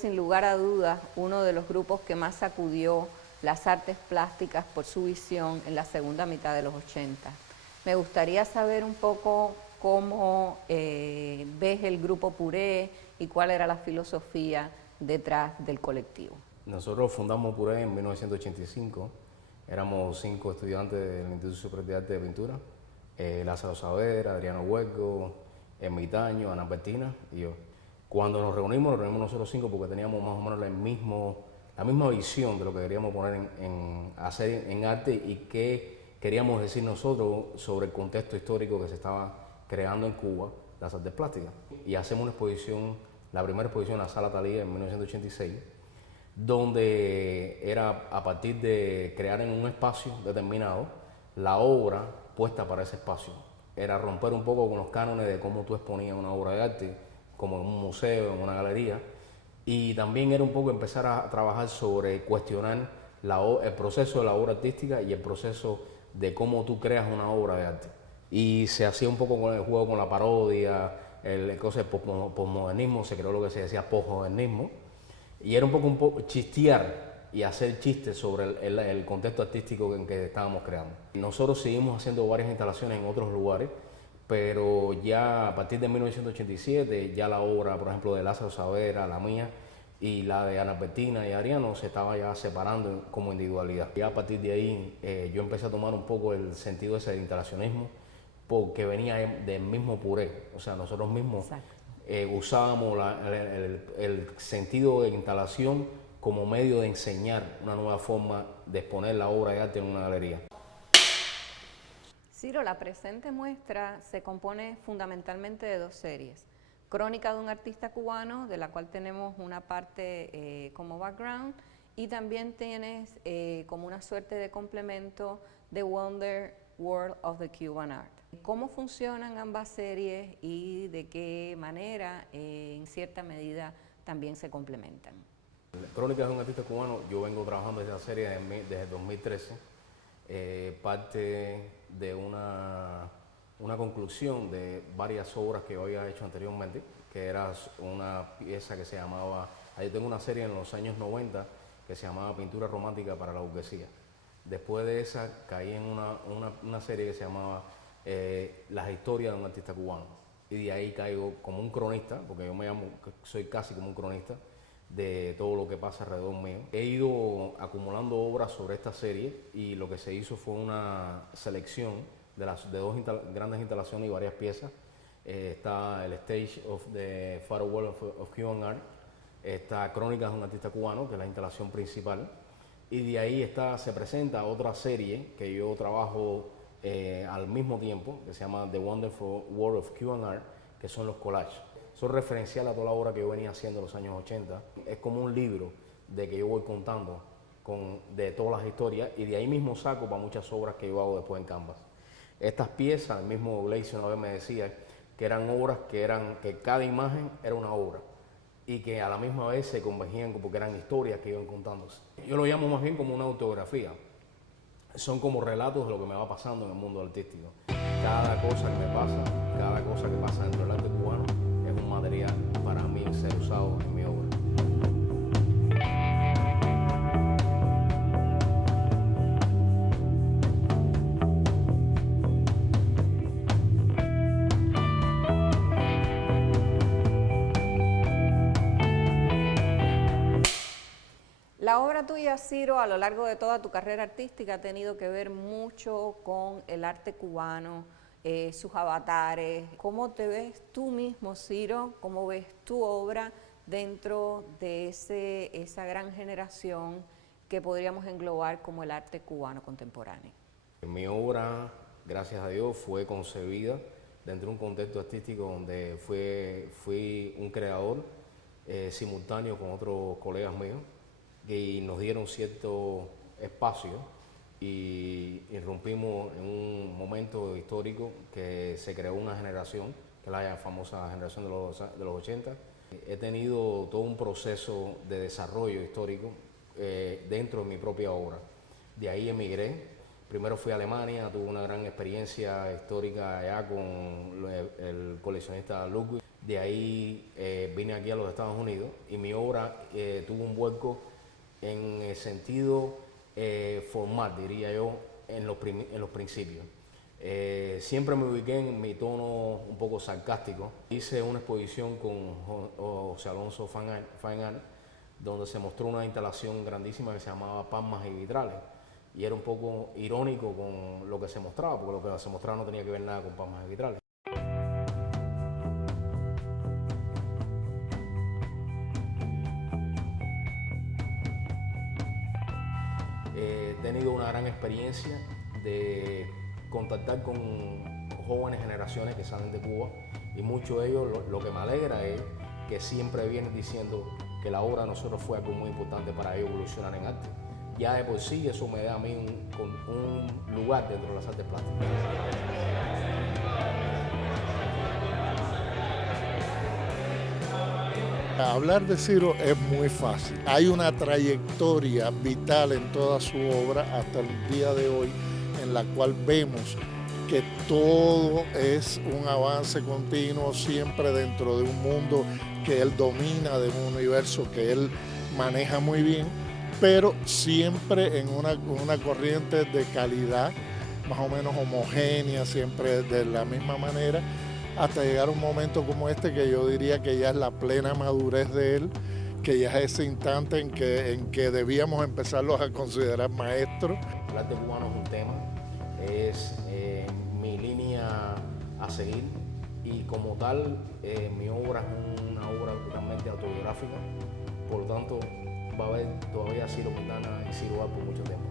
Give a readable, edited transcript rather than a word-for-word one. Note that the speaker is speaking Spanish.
sin lugar a dudas uno de los grupos que más sacudió las artes plásticas por su visión en la segunda mitad de los 80. Me gustaría saber un poco cómo ves el grupo Puré y cuál era la filosofía detrás del colectivo. Nosotros fundamos Puré en 1985, éramos 5 estudiantes del Instituto Superior de Arte de Pintura, Lázaro Saavedra, Adriano Huergo, Ermitaño, Ana Bertina y yo. Cuando nos reunimos nosotros 5 porque teníamos más o menos la misma visión de lo que queríamos poner hacer en arte y qué queríamos decir nosotros sobre el contexto histórico que se estaba creando en Cuba, las artes plásticas. Y hacemos una exposición, la primera exposición en la Sala Talía en 1986, donde era a partir de crear en un espacio determinado la obra puesta para ese espacio. Era romper un poco con los cánones de cómo tú exponías una obra de arte, como en un museo, en una galería, y también era un poco empezar a trabajar sobre cuestionar el proceso de la obra artística y el proceso de cómo tú creas una obra de arte. Y se hacía un poco con el juego con la parodia, el posmodernismo, se creó lo que se decía posmodernismo, y era un poco chistear y hacer chistes sobre el contexto artístico en que estábamos creando. Nosotros seguimos haciendo varias instalaciones en otros lugares, pero ya a partir de 1987, ya la obra, por ejemplo, de Lázaro Saavedra, la mía, y la de Ana Bertina y Adriano se estaba ya separando como individualidad. Ya a partir de ahí yo empecé a tomar un poco el sentido ese del instalacionismo, porque venía del mismo Puré, o sea, nosotros mismos usábamos el sentido de instalación como medio de enseñar una nueva forma de exponer la obra de arte en una galería. Ciro, la presente muestra se compone fundamentalmente de 2 series. Crónica de un artista cubano, de la cual tenemos una parte como background, y también tienes como una suerte de complemento The Wonder World of the Cuban Art. ¿Cómo funcionan ambas series y de qué manera, en cierta medida, también se complementan? Crónica de un artista cubano, yo vengo trabajando esa serie desde 2013, parte de una conclusión de varias obras que yo había hecho anteriormente, que era una pieza que se llamaba, yo tengo una serie en los años 90 que se llamaba Pintura Romántica para la Burguesía. Después de esa caí en una serie que se llamaba Las historias de un artista cubano, y de ahí caigo como un cronista, porque yo soy casi como un cronista de todo lo que pasa alrededor mío. He ido acumulando obras sobre esta serie y lo que se hizo fue una selección de 2 grandes instalaciones y varias piezas. Está el Stage of the Photo World of Cuban Art, está Crónicas de un artista cubano, que es la instalación principal, y de ahí se presenta otra serie que yo trabajo al mismo tiempo, que se llama The Wonderful World of Cuban Art, que son los collages. Son referencial a toda la obra que yo venía haciendo en los años 80. Es como un libro de que yo voy contando de todas las historias, y de ahí mismo saco para muchas obras que yo hago después en Canvas. Estas piezas, el mismo Gleisi una vez me decía que eran obras que cada imagen era una obra y que a la misma vez se convergían porque eran historias que iban contándose. Yo lo llamo más bien como una autobiografía. Son como relatos de lo que me va pasando en el mundo artístico. Cada cosa que me pasa, cada cosa que pasa dentro del arte cubano es un material para mí ser usado en mi obra. La obra tuya, Ciro, a lo largo de toda tu carrera artística ha tenido que ver mucho con el arte cubano, sus avatares. ¿Cómo te ves tú mismo, Ciro? ¿Cómo ves tu obra dentro de esa gran generación que podríamos englobar como el arte cubano contemporáneo? Mi obra, gracias a Dios, fue concebida dentro de un contexto artístico donde fui un creador simultáneo con otros colegas míos, y nos dieron cierto espacio y irrumpimos en un momento histórico que se creó una generación, que es la famosa generación de los 80. He tenido todo un proceso de desarrollo histórico dentro de mi propia obra. De ahí emigré. Primero fui a Alemania, tuve una gran experiencia histórica allá con el coleccionista Ludwig. De ahí vine aquí a los Estados Unidos y mi obra tuvo un vuelco en el sentido formal, diría yo, en los principios. Siempre me ubiqué en mi tono un poco sarcástico. Hice una exposición con José Alonso Fine Art, donde se mostró una instalación grandísima que se llamaba Palmas y Vitrales. Y era un poco irónico con lo que se mostraba, porque lo que se mostraba no tenía que ver nada con Palmas y Vitrales. He tenido una gran experiencia de contactar con jóvenes generaciones que salen de Cuba y muchos de ellos lo que me alegra es que siempre vienen diciendo que la obra de nosotros fue algo muy importante para ellos evolucionar en arte. Ya de por sí eso me da a mí un lugar dentro de las artes plásticas. Hablar de Ciro es muy fácil. Hay una trayectoria vital en toda su obra hasta el día de hoy, en la cual vemos que todo es un avance continuo, siempre dentro de un mundo que él domina, de un universo que él maneja muy bien, pero siempre en una corriente de calidad más o menos homogénea, siempre de la misma manera, hasta llegar a un momento como este que yo diría que ya es la plena madurez de él, que ya es ese instante en que debíamos empezarlos a considerar maestros. El arte cubano es un tema, es mi línea a seguir y como tal mi obra es una obra totalmente autobiográfica, por lo tanto va a haber todavía Ciro Quintana y Ciro Art por mucho tiempo.